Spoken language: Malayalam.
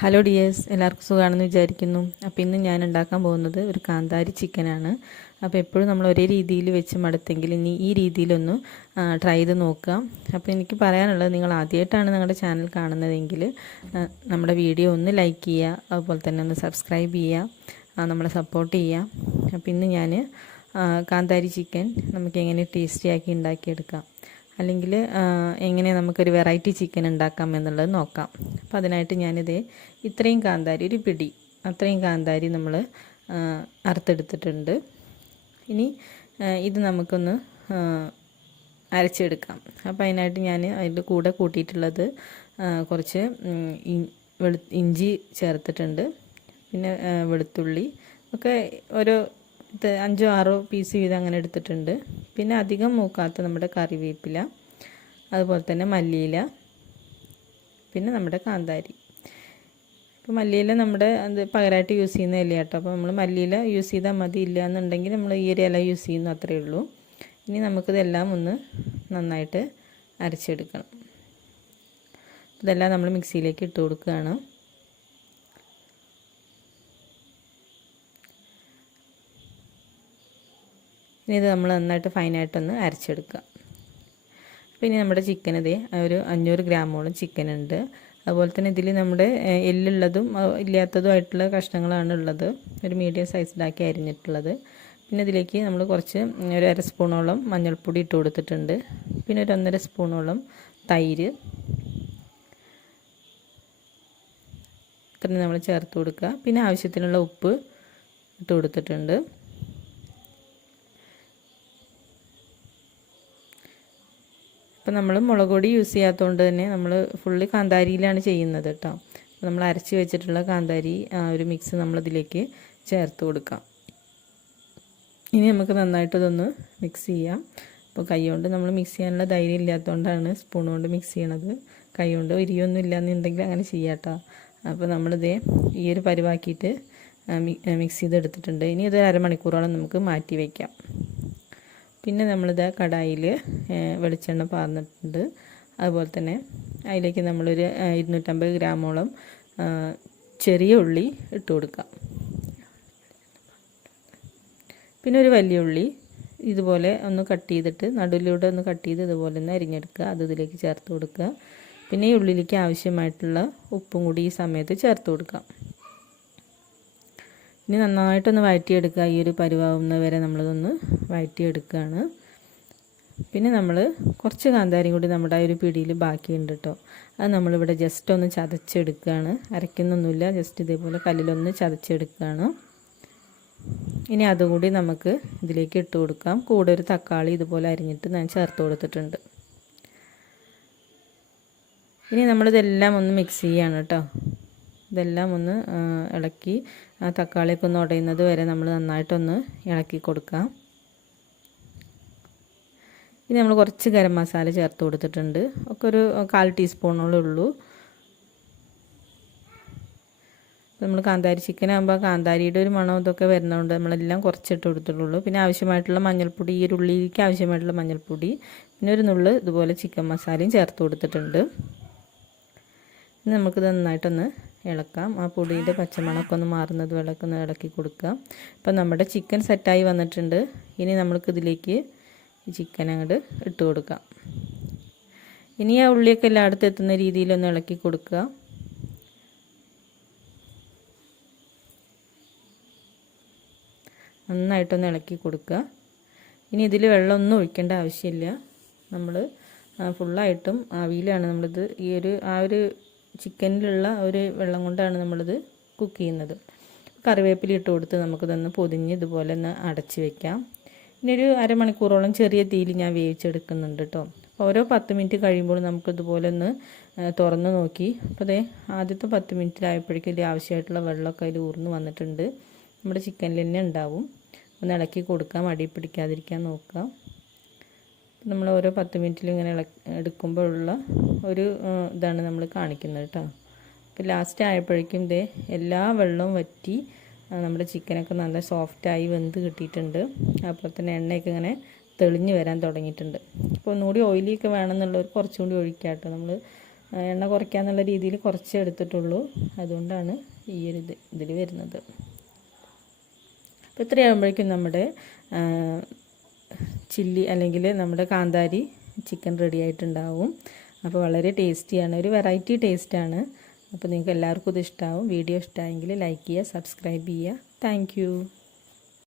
ഹലോ ഡിയേഴ്സ് എല്ലാവർക്കും സുഖമാണെന്ന് വിചാരിക്കുന്നു. അപ്പോൾ ഇന്ന് ഞാൻ ഉണ്ടാക്കാൻ പോകുന്നത് ഒരു കാന്താരി ചിക്കനാണ്. അപ്പോൾ എപ്പോഴും നമ്മൾ ഒരേ രീതിയിൽ വെച്ച് മടുത്തെങ്കിൽ ഇനി ഈ രീതിയിലൊന്ന് ട്രൈ ചെയ്ത് നോക്കുക അപ്പോൾ എനിക്ക് പറയാനുള്ളത് നിങ്ങൾ ആദ്യമായിട്ടാണ് നിങ്ങളുടെ ചാനൽ കാണുന്നതെങ്കിൽ നമ്മുടെ വീഡിയോ ഒന്ന് ലൈക്ക് ചെയ്യുക അതുപോലെ തന്നെ ഒന്ന് സബ്സ്ക്രൈബ് ചെയ്യുക നമ്മളെ സപ്പോർട്ട് ചെയ്യുക. അപ്പോൾ ഇന്ന് ഞാൻ കാന്താരി ചിക്കൻ നമുക്ക് എങ്ങനെ ടേസ്റ്റി ആക്കി ഉണ്ടാക്കിയെടുക്കാം. അല്ലെങ്കിൽ എങ്ങനെ നമുക്കൊരു വെറൈറ്റി ചിക്കൻ ഉണ്ടാക്കാം എന്നുള്ളത് നോക്കാം. അപ്പോൾ അതിനായിട്ട് ഞാനിത് ഇത്രയും കാന്താരി ഒരു പിടി അത്രയും കാന്താരി നമ്മൾ അറുത്തെടുത്തിട്ടുണ്ട്. ഇനി ഇത് നമുക്കൊന്ന് അരച്ചെടുക്കാം. അപ്പോൾ അതിനായിട്ട് ഞാൻ അതിന്റെ കൂടെ കൂട്ടിയിട്ടുള്ളത് കുറച്ച് വെളു ഇഞ്ചി ചേർത്തിട്ടുണ്ട്. പിന്നെ വെളുത്തുള്ളി ഒക്കെ ഓരോ അഞ്ചോ ആറോ പീസ് വീതം അങ്ങനെ എടുത്തിട്ടുണ്ട്. പിന്നെ അധികം മൂക്കാത്ത നമ്മുടെ കറിവേപ്പില അതുപോലെ തന്നെ മല്ലിയില പിന്നെ നമ്മുടെ കാന്താരി. ഇപ്പോൾ മല്ലിയില നമ്മുടെ അത് പകരമായിട്ട് യൂസ് ചെയ്യുന്ന കേട്ടോ? അപ്പോൾ നമ്മൾ മല്ലിയില യൂസ് ചെയ്താൽ മതി. ഇല്ല എന്നുണ്ടെങ്കിൽ നമ്മൾ ഈ ഒരു ഇല യൂസ് ചെയ്യുന്നു അത്രയേ ഉള്ളൂ. ഇനി നമുക്കിതെല്ലാം ഒന്ന് നന്നായിട്ട് അരച്ചെടുക്കണം. ഇതെല്ലാം നമ്മൾ മിക്സിയിലേക്ക് ഇട്ട് കൊടുക്കുകയാണ്. ഇനി ഇത് നമ്മൾ നന്നായിട്ട് ഫൈനായിട്ടൊന്ന് അരച്ചെടുക്കുക. പിന്നെ നമ്മുടെ ചിക്കൻ ഇതേ ഒരു അഞ്ഞൂറ് ഗ്രാമോളം ചിക്കൻ ഉണ്ട്. അതുപോലെ തന്നെ ഇതിൽ നമ്മുടെ എല്ലുള്ളതും ഇല്ലാത്തതും ഇല്ലാത്തതുമായിട്ടുള്ള കഷ്ണങ്ങളാണ് ഉള്ളത്. ഒരു മീഡിയം സൈസിലാക്കി അരിഞ്ഞിട്ടുള്ളത്. പിന്നെ ഇതിലേക്ക് നമ്മൾ കുറച്ച് ഒരു അര സ്പൂണോളം മഞ്ഞൾപ്പൊടി ഇട്ട് കൊടുത്തിട്ടുണ്ട്. പിന്നെ ഒരു ഒന്നര സ്പൂണോളം തൈര്. ഇത്രയും നമ്മൾ ചേർത്ത് കൊടുക്കുക. പിന്നെ ആവശ്യത്തിനുള്ള ഉപ്പ് ഇട്ട് കൊടുത്തിട്ടുണ്ട്. ഇപ്പം നമ്മൾ മുളക് പൊടി യൂസ് ചെയ്യാത്തതുകൊണ്ട് തന്നെ നമ്മൾ ഫുള്ള് കാന്താരിയിലാണ് ചെയ്യുന്നത് കേട്ടോ. അപ്പം നമ്മൾ അരച്ച് വെച്ചിട്ടുള്ള കാന്താരി ആ ഒരു മിക്സ് നമ്മളിതിലേക്ക് ചേർത്ത് കൊടുക്കാം. ഇനി നമുക്ക് നന്നായിട്ട് ഇതൊന്ന് മിക്സ് ചെയ്യാം. അപ്പോൾ കൈ കൊണ്ട് നമ്മൾ മിക്സ് ചെയ്യാനുള്ള ധൈര്യം ഇല്ലാത്തതുകൊണ്ടാണ് സ്പൂൺ കൊണ്ട് മിക്സ് ചെയ്യണത്. കൈ കൊണ്ട് ഇരിയൊന്നും ഇല്ലാന്നുണ്ടെങ്കിൽ അങ്ങനെ ചെയ്യാം കേട്ടോ. അപ്പോൾ നമ്മളിതേ ഈ ഒരു പരിവാക്കിയിട്ട് മിക്സ് ചെയ്തെടുത്തിട്ടുണ്ട്. ഇനി അത് അരമണിക്കൂറോളം നമുക്ക് മാറ്റി വയ്ക്കാം പിന്നെ നമ്മളിത് കടായിൽ വെളിച്ചെണ്ണ പാർന്നിട്ടുണ്ട്. അതുപോലെ തന്നെ അതിലേക്ക് നമ്മളൊരു ഇരുന്നൂറ്റമ്പത് ഗ്രാമോളം ചെറിയ ഉള്ളി ഇട്ട് കൊടുക്കാം. പിന്നെ ഒരു വലിയ ഉള്ളി ഇതുപോലെ ഒന്ന് കട്ട് ചെയ്തിട്ട് നടുവിലൂടെ ഒന്ന് കട്ട് ചെയ്ത് ഇതുപോലെ ഒന്ന് അരിഞ്ഞെടുക്കുക. അത് ഇതിലേക്ക് ചേർത്ത് കൊടുക്കുക. പിന്നെ ഈ ഉള്ളിലേക്ക് ആവശ്യമായിട്ടുള്ള ഉപ്പും കൂടി ഈ സമയത്ത് ചേർത്ത് കൊടുക്കാം. ഇനി നന്നായിട്ടൊന്ന് വഴറ്റിയെടുക്കുക ഈ ഒരു പരുവാവുന്ന വരെ നമ്മളിതൊന്ന് വഴറ്റിയെടുക്കുകയാണ് പിന്നെ നമ്മൾ കുറച്ച് കാന്താരിയും കൂടി നമ്മുടെ ആ ഒരു പിടിയിൽ ബാക്കിയുണ്ട് കേട്ടോ അത് നമ്മളിവിടെ ജസ്റ്റ് ഒന്ന് ചതച്ചെടുക്കുകയാണ്. അരയ്ക്കുന്നൊന്നുമില്ല. ജസ്റ്റ് ഇതേപോലെ കല്ലിലൊന്ന് ചതച്ചെടുക്കുകയാണ്. ഇനി അതുകൂടി നമുക്ക് ഇതിലേക്ക് ഇട്ട് കൊടുക്കാം. കൂടെ ഒരു തക്കാളി ഇതുപോലെ അരിഞ്ഞിട്ട് ഞാൻ ചേർത്ത് കൊടുത്തിട്ടുണ്ട്. ഇനി നമ്മളിതെല്ലാം ഒന്ന് മിക്സ് ചെയ്യാണ് കേട്ടോ ഇതെല്ലാം ഒന്ന് ഇളക്കി ആ തക്കാളിയൊക്കെ ഒന്ന് ഉടയുന്നത് വരെ നമ്മൾ നന്നായിട്ടൊന്ന് ഇളക്കി കൊടുക്കാം. ഇനി നമ്മൾ കുറച്ച് ഗരം മസാല ചേർത്ത് കൊടുത്തിട്ടുണ്ട്. ഒക്കെ ഒരു കാൽ ടീസ്പൂണോളം ഉള്ളൂ. നമ്മൾ കാന്താരി ചിക്കൻ ആകുമ്പോൾ കാന്താരിയുടെ ഒരു മണം ഇതൊക്കെ വരുന്നതുകൊണ്ട് നമ്മളെല്ലാം കുറച്ചിട്ട് കൊടുത്തിട്ടുള്ളൂ. പിന്നെ ആവശ്യമായിട്ടുള്ള മഞ്ഞൾപ്പൊടി ഈ ഉള്ളിക്ക് ആവശ്യമായിട്ടുള്ള മഞ്ഞൾപ്പൊടി പിന്നെ ഒരു നുള്ള് ഇതുപോലെ ചിക്കൻ മസാലയും ചേർത്ത് കൊടുത്തിട്ടുണ്ട്. ഇനി നമുക്കിത് നന്നായിട്ടൊന്ന് ഇളക്കാം. ആ പൊടിയുടെ പച്ചമണമൊക്കെ ഒന്ന് മാറുന്നത് വെള്ളമൊക്കെ ഒന്ന് ഇളക്കി കൊടുക്കാം. ഇപ്പം നമ്മുടെ ചിക്കൻ സെറ്റായി വന്നിട്ടുണ്ട്. ഇനി നമ്മൾക്കിതിലേക്ക് ഈ ചിക്കൻ അങ്ങോട്ട് ഇട്ട് കൊടുക്കാം. ഇനി ആ ഉള്ളിയൊക്കെ എല്ലായിടത്തും എത്തുന്ന രീതിയിലൊന്ന് ഇളക്കി കൊടുക്കുക. നന്നായിട്ടൊന്ന് ഇളക്കി കൊടുക്കുക. ഇനി ഇതിൽ വെള്ളമൊന്നും ഒഴിക്കേണ്ട ആവശ്യമില്ല. നമ്മൾ ഫുള്ളായിട്ടും ആവിയിലാണ് നമ്മളിത് ഈ ഒരു ആ ഒരു ചിക്കനിലുള്ള ഒരു വെള്ളം കൊണ്ടാണ് നമ്മളിത് കുക്ക് ചെയ്യുന്നത്. കറിവേപ്പില ഇട്ട് കൊടുത്ത് നമുക്കിതൊന്ന് പൊതിഞ്ഞ് ഇതുപോലെ ഒന്ന് അടച്ച് വെക്കാം. ഇനി ഒരു അരമണിക്കൂറോളം ചെറിയ തീയിൽ ഞാൻ വേവിച്ചെടുക്കുന്നുണ്ട് കേട്ടോ ഓരോ പത്ത് മിനിറ്റ് കഴിയുമ്പോൾ നമുക്കിതുപോലെ ഒന്ന് തുറന്ന് നോക്കി. അപ്പോൾ അതെ ആദ്യത്തെ പത്ത് മിനിറ്റിലായപ്പോഴേക്കും ഇതിൽ ആവശ്യമായിട്ടുള്ള വെള്ളമൊക്കെ അതിൽ ഊർന്ന് വന്നിട്ടുണ്ട്. നമ്മുടെ ചിക്കനിൽ തന്നെ ഉണ്ടാവും. ഒന്ന് ഇളക്കി കൊടുക്കാം അടി പിടിക്കാതിരിക്കാൻ നോക്കുക നമ്മൾ ഓരോ പത്ത് മിനിറ്റിൽ ഇങ്ങനെ ഇള എടുക്കുമ്പോഴുള്ള ഒരു ഇതാണ് നമ്മൾ കാണിക്കുന്നത് കേട്ടോ അപ്പോൾ ലാസ്റ്റ് ആയപ്പോഴേക്കും ഇതേ എല്ലാ വെള്ളവും വറ്റി നമ്മുടെ ചിക്കനൊക്കെ നല്ല സോഫ്റ്റായി വെന്ത് കിട്ടിയിട്ടുണ്ട്. അപ്പോൾ തന്നെ എണ്ണയൊക്കെ ഇങ്ങനെ തെളിഞ്ഞ് വരാൻ തുടങ്ങിയിട്ടുണ്ട്. അപ്പോൾ ഒന്നുകൂടി ഓയിലിയൊക്കെ വേണമെന്നുള്ളവർ കുറച്ചും കൂടി ഒഴിക്കാം നമ്മൾ എണ്ണ കുറയ്ക്കാന്നുള്ള രീതിയിൽ കുറച്ച് എടുത്തിട്ടുള്ളൂ. അതുകൊണ്ടാണ് ഈ ഒരു ഇത് ഇതിൽ വരുന്നത്. അപ്പോൾ ഇത്രയാകുമ്പോഴേക്കും നമ്മുടെ ചില്ലി അല്ലെങ്കിൽ നമ്മുടെ കാന്താരി ചിക്കൻ റെഡി ആയിട്ടുണ്ടാവും. അപ്പോൾ വളരെ ടേസ്റ്റിയാണ് ഒരു വെറൈറ്റി ടേസ്റ്റാണ് അപ്പോൾ നിങ്ങൾക്ക് എല്ലാവർക്കും ഇത് ഇഷ്ടമാവും വീഡിയോ ഇഷ്ടമായെങ്കിൽ ലൈക്ക് ചെയ്യുക സബ്സ്ക്രൈബ് ചെയ്യുക. താങ്ക്